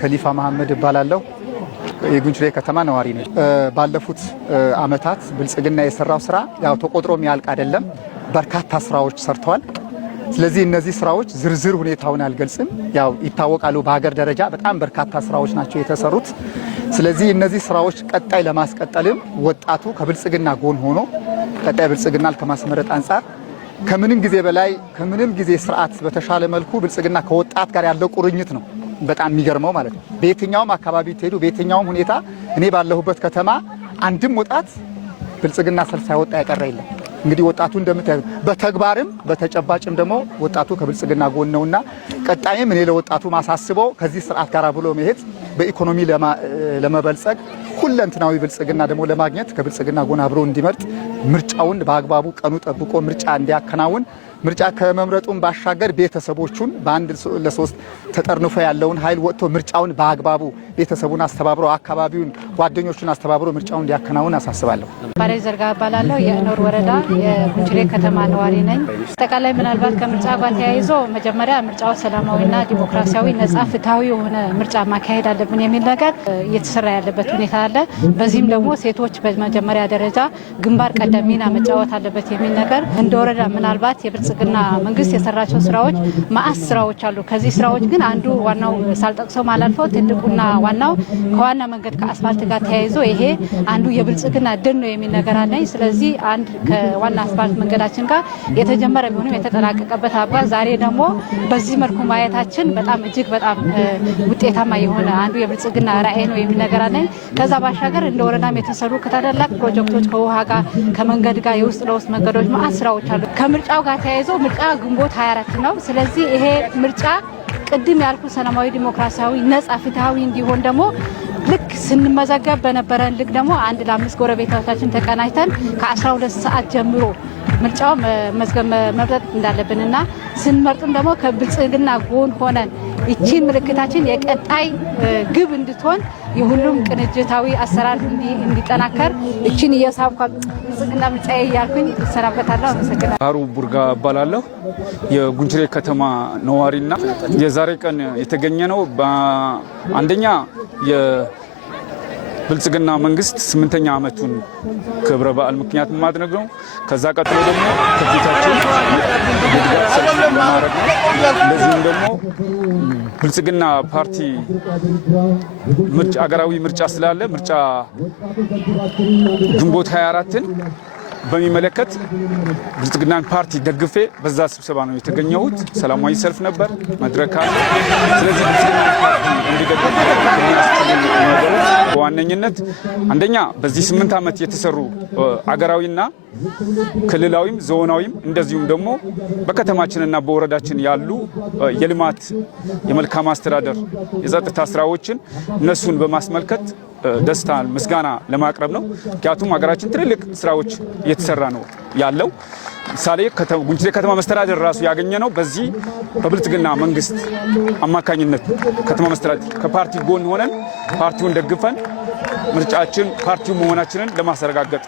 ከሊፋ መሐመድ እባላለሁ። የጉንችሬ ከተማ ነዋሪ ነኝ። ባለፉት አመታት ብልጽግና የሰራው ስራ ያው ተቆጥሮ የሚያልቅ አይደለም። በርካታ ስራዎች ሰርተዋል። ስለዚህ እነዚህ ስራዎች ዝርዝር ሁኔታውን አልገልጽም። ያው ይታወቃሉ፣ በሀገር ደረጃ በጣም በርካታ ስራዎች ናቸው የተሰሩት። ስለዚህ እነዚህ ስራዎች ቀጣይ ለማስቀጠልም ወጣቱ ከብልጽግና ጎን ሆኖ ቀጣይ ብልጽግናን ከማስመረጥ አንጻር ከምንም ጊዜ በላይ ከምንም ጊዜ ስርዓት በተሻለ መልኩ ብልጽግና ከወጣት ጋር ያለው ቁርኝት ነው በጣም የሚገርመው ማለት ነው። በየትኛውም አካባቢ ትሄዱ፣ በየትኛውም ሁኔታ እኔ ባለሁበት ከተማ አንድም ወጣት ብልጽግና ሰልፍ ሳይወጣ ያቀረ የለም። እንግዲህ ወጣቱ እንደምታዩት በተግባርም በተጨባጭም ደግሞ ወጣቱ ከብልጽግና ጎን ነውና ቀጣይም እኔ ለወጣቱ ማሳስበው ከዚህ ስርዓት ጋር ብሎ መሄድ በኢኮኖሚ ለመበልጸግ ሁለንተናዊ ብልጽግና ደግሞ ለማግኘት ከብልጽግና ጎን አብሮ እንዲመርጥ ምርጫውን በአግባቡ ቀኑ ጠብቆ ምርጫ እንዲያከናውን ምርጫ ከመምረጡን ባሻገር ቤተሰቦቹን በአንድ ለሶስት ተጠርንፎ ያለውን ኃይል ወጥቶ ምርጫውን በአግባቡ ቤተሰቡን አስተባብሮ አካባቢውን ጓደኞቹን አስተባብሮ ምርጫውን እንዲያከናውን አሳስባለሁ። ባሬ ዘርጋ እባላለሁ። የኖር ወረዳ የጉንችሬ ከተማ ነዋሪ ነኝ። አጠቃላይ ምናልባት ከምርጫ ጋር ተያይዞ መጀመሪያ ምርጫው ሰላማዊና ዲሞክራሲያዊ ነጻ ፍትሃዊ የሆነ ምርጫ ማካሄድ አለብን የሚል ነገር እየተሰራ ያለበት ሁኔታ አለ። በዚህም ደግሞ ሴቶች በመጀመሪያ ደረጃ ግንባር ቀደም ሚና መጫወት አለበት የሚል ነገር እንደ ወረዳ ምናልባት የብልጽግና መንግስት የሰራቸው ስራዎች ማአት ስራዎች አሉ። ከዚህ ስራዎች ግን አንዱ ዋናው ሳልጠቅሰው ማላልፈው ትልቁና ዋናው ከዋና መንገድ ከአስፋልት ጋር ተያይዞ ይሄ አንዱ የብልጽግና ድል ነው የሚል ነገር አለኝ። ስለዚህ አንድ ከዋና አስፋልት መንገዳችን ጋር የተጀመረ ቢሆንም የተጠናቀቀበት አባል ዛሬ ደግሞ በዚህ መልኩ ማየታችን በጣም እጅግ በጣም ውጤታማ የሆነ አንዱ የብልጽግና ራዕይ ነው የሚል ነገር አለኝ። ከዛ ባሻገር እንደ ወረዳም የተሰሩ ከታላላቅ ፕሮጀክቶች ከውሃ ጋር ከመንገድ ጋር የውስጥ ለውስጥ መንገዶች ማአት ስራዎች አሉ። ከምርጫው ጋር ተያይዞ ምርጫ ግንቦት 24 ነው። ስለዚህ ይሄ ምርጫ ቅድም ያልኩ ሰላማዊ ዲሞክራሲያዊ ነጻ ፍትሃዊ እንዲሆን ደግሞ ልክ ስንመዘገብ በነበረን ልክ ደግሞ አንድ ለ5 ጎረቤቶቻችን ተቀናጅተን ከ12 ሰዓት ጀምሮ ምርጫው መዝገብ መምረጥ እንዳለብንና ስንመርጥም ደግሞ ከብልጽግና ጎን ሆነን ይቺን ምልክታችን የቀጣይ ግብ እንድትሆን የሁሉም ቅንጅታዊ አሰራር እንዲጠናከር እቺን እየሳብኳ ብልጽግና ምርጫ እያልኩኝ እሰናበታለሁ። አመሰግናለሁ። ባህሩ ቡርጋ እባላለሁ። የጉንችሬ ከተማ ነዋሪና የዛሬ ቀን የተገኘ ነው አንደኛ ብልጽግና መንግስት 8ኛ ዓመቱን ክብረ በዓል ምክንያት ማድረግ ነው። ከዛ ቀጥሎ ደግሞ ከፊታችን የድጋፍ ሰልፍ ለማድረግ ነው። እንደዚሁም ደግሞ ብልጽግና ፓርቲ አገራዊ ምርጫ ስላለ ምርጫ ግንቦት 24ን በሚመለከት ብልጽግናን ፓርቲ ደግፌ በዛ ስብሰባ ነው የተገኘሁት። ሰላማዊ ሰልፍ ነበር፣ መድረክ አለ። ስለዚህ ብልጽግና ፓርቲ እንዲደግፍ በዋነኝነት አንደኛ በዚህ 8 ዓመት የተሰሩ አገራዊና ክልላዊም ዞናዊም እንደዚሁም ደግሞ በከተማችንና በወረዳችን ያሉ የልማት የመልካም አስተዳደር የጸጥታ ስራዎችን እነሱን በማስመልከት ደስታ ምስጋና ለማቅረብ ነው። ምክንያቱም ሀገራችን ትልልቅ ስራዎች እየተሰራ ነው ያለው። ምሳሌ ጉንችሬ ከተማ መስተዳደር ራሱ ያገኘ ነው በዚህ በብልጽግና መንግስት አማካኝነት ከተማ መስተዳደር ከፓርቲ ጎን ሆነን ፓርቲውን ደግፈን ምርጫችን ፓርቲው መሆናችንን ለማስረጋገጥ